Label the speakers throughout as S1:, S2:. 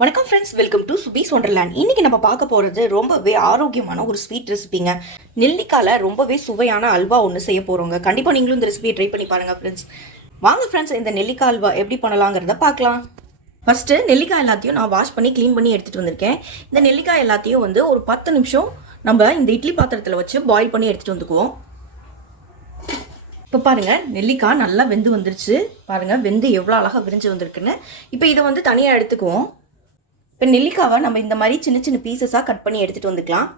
S1: வணக்கம் friends welcome to Subi's wonderland இன்னைக்கு நம்ம பார்க்க போகிறது ரொம்பவே ஆரோக்கியமான ஒரு ஸ்வீட் ரெசிபிங்க நெல்லிக்காயில் ரொம்பவே சுவையான அல்வா ஒன்று செய்ய போகிறோங்க கண்டிப்பாக நீங்களும் இந்த ரெசிபியை ட்ரை பண்ணி பாருங்கள் ஃப்ரெண்ட்ஸ் வாங்க ஃப்ரெண்ட்ஸ் இந்த நெல்லிக்காய் அல்வா எப்படி பண்ணலாங்கிறத பார்க்கலாம். ஃபஸ்ட்டு நெல்லிக்காய் எல்லாத்தையும் நான் வாஷ் பண்ணி க்ளீன் பண்ணி எடுத்துகிட்டு வந்திருக்கேன். இந்த நெல்லிக்காய் எல்லாத்தையும் வந்து ஒரு பத்து நிமிஷம் நம்ம இந்த இட்லி பாத்திரத்தில் வச்சு பாயில் பண்ணி எடுத்துகிட்டு வந்துக்குவோம். இப்போ பாருங்கள் நெல்லிக்காய் நல்லா வெந்து வந்துருச்சு. பாருங்க வெந்து எவ்வளோ அழகாக விரிஞ்சு வந்திருக்குன்னு. இப்போ இதை வந்து தனியாக எடுத்துக்குவோம். இப்போ நெல்லிக்காவை நம்ம இந்த மாதிரி சின்ன சின்ன பீசஸாக கட் பண்ணி எடுத்துகிட்டு வந்துக்கலாம்.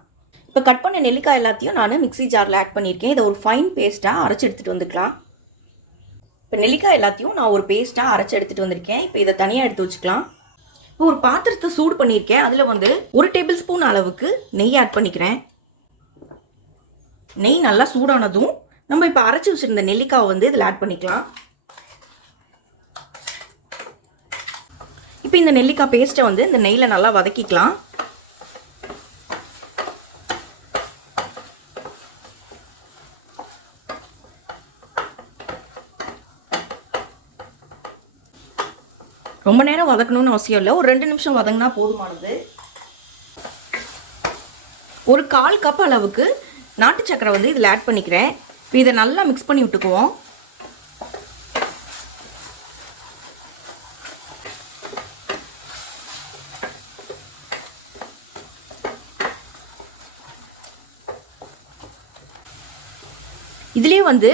S1: இப்போ கட் பண்ண நெல்லிக்காய் எல்லாத்தையும் நான் மிக்ஸி ஜாரில் ஆட் பண்ணியிருக்கேன். இதை ஒரு ஃபைன் பேஸ்ட்டாக அரைச்சி எடுத்துகிட்டு வந்துக்கலாம். இப்போ நெல்லிக்காய் எல்லாத்தையும் நான் ஒரு பேஸ்ட்டாக அரைச்சி எடுத்துகிட்டு வந்திருக்கேன். இப்போ இதை தனியாக எடுத்து வச்சுக்கலாம். இப்போ ஒரு பாத்திரத்தை சூடு பண்ணியிருக்கேன். அதில் வந்து ஒரு டேபிள் ஸ்பூன் அளவுக்கு நெய் ஆட் பண்ணிக்கிறேன். நெய் நல்லா சூடானதும் நம்ம இப்போ அரைச்சி வச்சுருந்த நெல்லிக்காவை வந்து இதில் ஆட் பண்ணிக்கலாம். இப்போ இந்த நெல்லிக்காய் பேஸ்ட்டை வந்து இந்த நெய்யில் நல்லா வதக்கிக்கலாம். ரொம்ப நேரம் வதக்கணும்னு அவசியம் இல்லை. ஒரு ரெண்டு நிமிஷம் வதங்கினா போதுமானது. ஒரு கால் கப் அளவுக்கு நாட்டு சக்கரை வந்து இதில் ஆட் பண்ணிக்கிறேன். இப்போ இதை நல்லா மிக்ஸ் பண்ணி விட்டுக்குவோம். இதுலேயே வந்து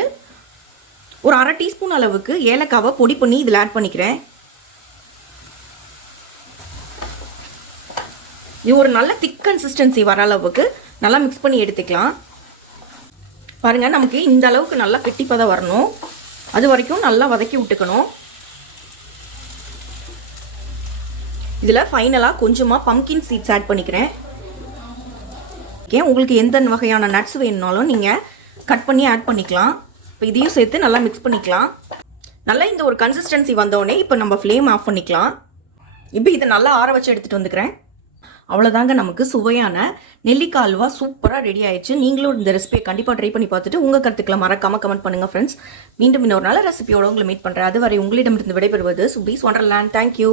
S1: ஒரு அரை டீஸ்பூன் அளவுக்கு ஏலக்காவை பொடி பண்ணி இதில் ஆட் பண்ணிக்கிறேன். இது ஒரு நல்ல திக் கன்சிஸ்டன்சி வர அளவுக்கு நல்லா மிக்ஸ் பண்ணி எடுத்துக்கலாம். பாருங்கள் நமக்கு இந்த அளவுக்கு நல்லா கெட்டிப்பதம் வரணும். அது வரைக்கும் நல்லா வதக்கி விட்டுக்கணும். இதில் ஃபைனலாக கொஞ்சமாக பம்கின் சீட்ஸ் ஆட் பண்ணிக்கிறேன். ஓகே உங்களுக்கு எந்த வகையான நட்ஸ் வேணுனாலும் நீங்கள் கட் பண்ணி ஆட் பண்ணிக்கலாம். இப்போ இதையும் சேர்த்து நல்லா மிக்ஸ் பண்ணிக்கலாம். நல்லா இந்த ஒரு கன்சிஸ்டன்சி வந்தோடனே இப்போ நம்ம ஃப்ளேம் ஆஃப் பண்ணிக்கலாம். இப்போ இதை நல்லா ஆற வச்சு எடுத்துகிட்டு வந்துக்கிறேன். அவ்வளோதாங்க நமக்கு சுவையான நெல்லிக்காய் அல்வா சூப்பராக ரெடி ஆயிடுச்சு. நீங்களும் இந்த ரெசிபியை கண்டிப்பாக ட்ரை பண்ணி பார்த்துட்டு உங்கள் கருத்துக்களை மறக்காமல் கமெண்ட் பண்ணுங்கள் ஃப்ரெண்ட்ஸ் மீண்டும் இன்னொரு நல்ல ரெசிபியோட உங்களை மீட் பண்ணுறேன் அதுவரை உங்களிடமிருந்து விடைபெறுவது சுபீஸ் ஒண்டர்லேண்ட் தேங்க்யூ